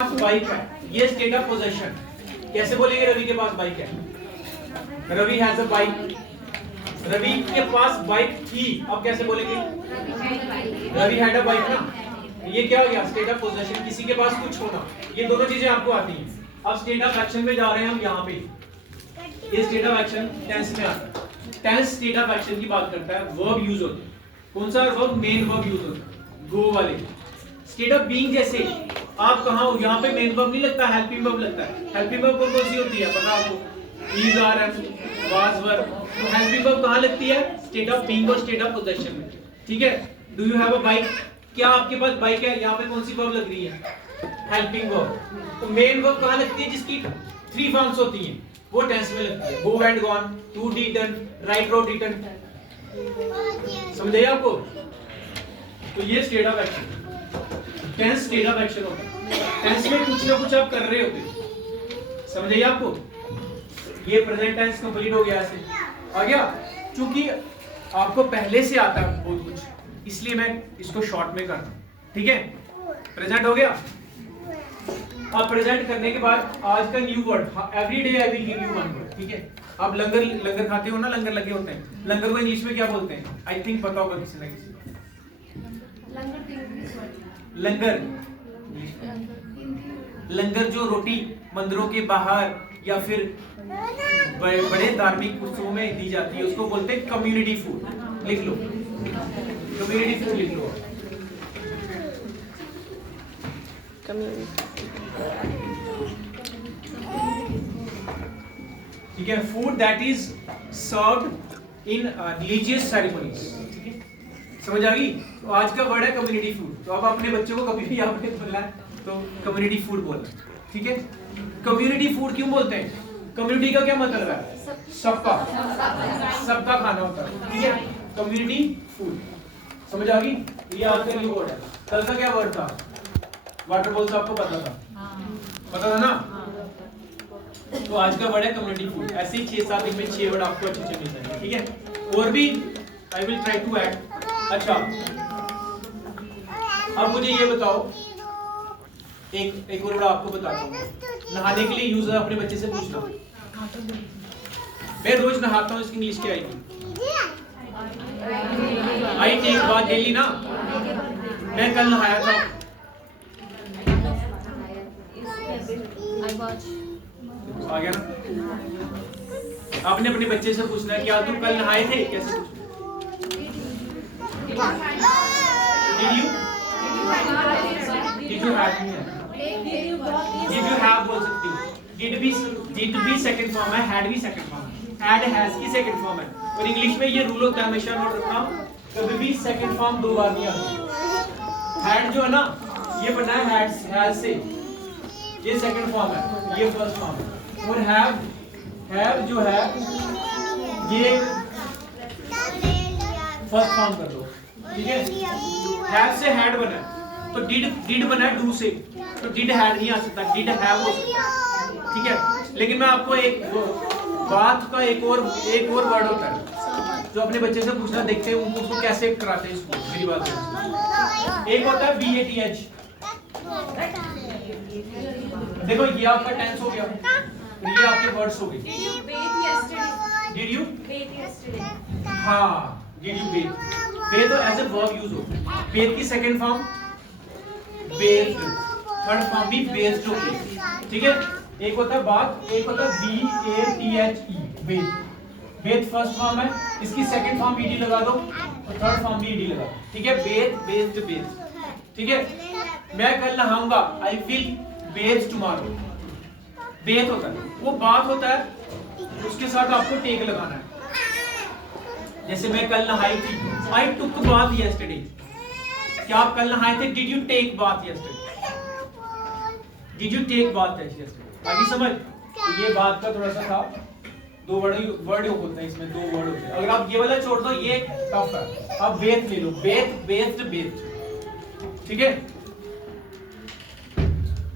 Bike है, ये state of possession. कैसे बोलेंगे रवि के पास बाइक है? Ravi has a bike. Ravi के पास बाइक थी, अब कैसे बोलेंगे? रवि हैड अ बाइक ना। ये क्या हो गया? स्टेट ऑफ पोजेशन, किसी के पास कुछ होना। ये दोनों चीजें आपको आती हैं। अब स्टेट ऑफ एक्शन में जा रहे हैं हम यहाँ पे। ये स्टेट ऑफ एक्शन टेंस में आता है। टेंस स्टेट ऑफ एक्शन की बात करता है, वर्ब यूज होते हैं। कौन सा वर्ब? मेन वर्ब यूज होता है, गो वाले। स्टेट ऑफ बीइंग जैसे आप कहाँ हो, यहाँ पे मेन वर्ब नहीं लगता, हेल्पिंग वर्ब लगता है। हेल्पिंग वर्ब कौन सी होती है पता आपको? इज, आर, एम, वाज, वर। तो हेल्पिंग वर्ब कहाँ लगती है? स्टेट ऑफ बीइंग और स्टेट ऑफ पोजेशन में। ठीक है। Do you have a bike? क्या आपके पास बाइक है? यहाँ पे कौन सी वर्ब लग रही है? Helping verb. तो मेन वर्ब कहाँ लगती है जिसकी 3 फॉर्म्स होती हैं? वो टेंस में लगती है। Go and gone, do did done, write wrote written. समझ आया आपको? तो ये state of action, tense state of action होता है। टेंस में कुछ ना कुछ आप कर रहे होते। समझ आइए आपको? ये प्रेजेंट टेंस कंप्लीट हो गया, ऐसे आ गया। क्योंकि आपको पहले से आता है बहुत कुछ, इसलिए मैं इसको शॉर्ट में करता हूं। ठीक है, प्रेजेंट हो गया। अब प्रेजेंट करने के बाद आज का new word, every day I will give you one word. ठीक है। आप लंगर खाते हो ना, लंगर लगे होते हैं। लंगर को इंग्लिश में क्या बोलते हैं? आई थिंक पता होगा किसी ना किसी को। लंगर, लंगर जो रोटी मंदिरों के बाहर या फिर बड़े धार्मिक उत्सवों में दी जाती है, उसको बोलते हैं कम्युनिटी फूड। लिख लो, कम्युनिटी फूड लिख लो। ठीक है। Food that is served in religious ceremonies. ठीक है, समझ आ गई? तो आज का वर्ड है कम्युनिटी फूड। तो अब अपने बच्चों को कभी भी आपने बोलना है तो कम्युनिटी फूड बोलना। ठीक है। कम्युनिटी फूड क्यों बोलते हैं? कम्युनिटी का क्या मतलब है? सबका, सबका खाना होता है। ठीक है, कम्युनिटी फूड। समझ आ गई? ये आज का न्यू वर्ड है। कल का क्या वर्ड था? Water balls. आपको पता था? पता था ना? तो आज का वर्ड है कम्युनिटी फूड। ऐसे ही 6-7 दिन में 6 वर्ड आपको अच्छे से मिल जाएंगे। ठीक है। और भी I will try to add. अच्छा, अब मुझे ये बताओ, एक और वर्ड आपको बताता हूँ। नहाने के लिए यूज है, अपने बच्चे से पूछना। मैं रोज नहाता हूँ, इसकी इंग्लिश क्या आएगी? आई टेक बाथ डेली ना। मैं कल नहाया था। आ गया ना? आपने अपने बच्चे से पूछना है, क्या तुम कल नहाए थे? कैसे पूछना? Did you have? Did you have बोल सकती हो। Did भी second form है, had भी second form है, had has की second form है। और इंग्लिश में ये रूल होता है, हमेशा नोट रखना, कभी भी second form 2 बार नहीं आती। had जो है ना, ये बना है has से, ये second form है, ये first form है। और have जो है, ये first form कर दो। ठीक है। हैव से हैड बना, तो डिड बना है डू से, तो डिड हैड नहीं आ सकता, डिड हैव हो सकता। ठीक है। लेकिन मैं आपको एक बात का एक और वर्ड होता है जो अपने बच्चे से पूछना, देखते हैं उनको उसको कैसे कराते हैं इसको। मेरी बात है, एक होता है BATH। देखो ये आपका टेंस हो गया, ये आपके वर्ड्स हो गए। Did you Beth? हाँ, डिड यू बेथ? बेथ तो एज ए वर्ब यूज होता है। बेथ की second form based, third form भी बेस्ड होती है। ठीक है। एक होता है बाथ, एक होता है BATHE, Beth. Beth first form है, इसकी सेकंड फॉर्म BD लगा दो और थर्ड फॉर्म भी ED लगा दो। ठीक है। Bath, bathed, bath. ठीक है। मैं कल नहाऊंगा, I will bath tomorrow. Bath होता है, वो बात होता है, उसके साथ आपको टेक लगाना है। जैसे मैं कल नहाई थी, I took bath yesterday। क्या आप कल नहाए थे? Did you take bath yesterday? Did you take bath yesterday? आगे समझ? तो ये बात का थोड़ा सा था, 2 वर्ड होते हैं इसमें, 2 वर्ड होते हैं। अगर आप ये वाला छोड़ दो, ये टफ है। अब बेथ ले लो, बेथ, बेस्ड, बेथ। ठीक है।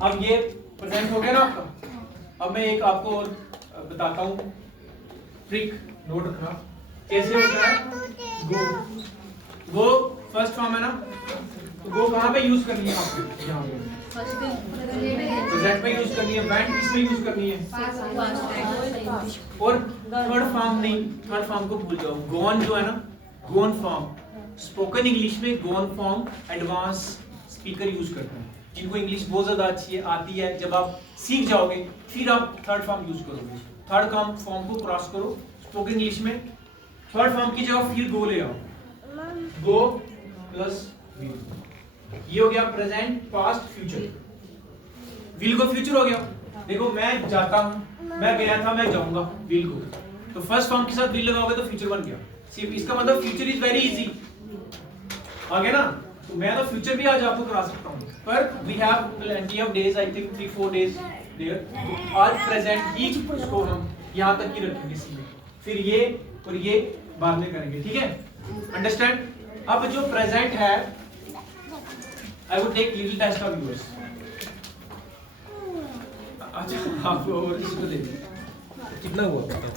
अब ये प्रेजेंट हो गया ना आपका। अब मैं एक आपको और बताता हूँ ट्रिक, नोट रखना कैसे होता है। गो फर्स्ट फॉर्म है ना, तो गो कहाँ पे यूज करनी है आपको? यहाँ पे। प्रेजेंट में यूज करनी है, वेंट किस में यूज करनी है, और थर्ड फॉर्म नहीं, थर्ड फॉर्म को भूल जाओ। गोन जो है ना, गोन फॉर्म, स्पोकन इंग्लिश में गोन फॉर्म एडवांस स्पीकर यूज करते हैं। जिनको इंग्लिश बहुत ज्यादा अच्छी है, आती है, जब आप सीख जाओगे फिर आप थर्ड फॉर्म यूज करोगे। थर्ड फॉर्म को क्रॉस करो स्पोकन इंग्लिश में, थर्ड फॉर्म की जगह फिर गो ले आओ, गो प्लस विल। ये हो गया प्रेजेंट, पास्ट, फ्यूचर। विल को फ्यूचर हो गया। देखो मैं जाता हूं, मैं गया था, मैं जाऊंगा, विल को, तो फर्स्ट फॉर्म के साथ विल लगाओगे तो फ्यूचर बन गया। सिर्फ इसका मतलब फ्यूचर इज वेरी इजी, आ गया ना। तो मैं तो फ्यूचर भी आज आपको करा सकता हूं, पर we have plenty of days, I think 3-4 days there. तो आज प्रेजेंट ही इसको हम यहां तक ही रखेंगे सीधे, फिर ये और ये बाद में करेंगे, ठीक है, अंडरस्टैंड। अब जो प्रेजेंट है, I would take little test of yours. अच्छा आप और इसको देखिए कितना हुआ, बताओ।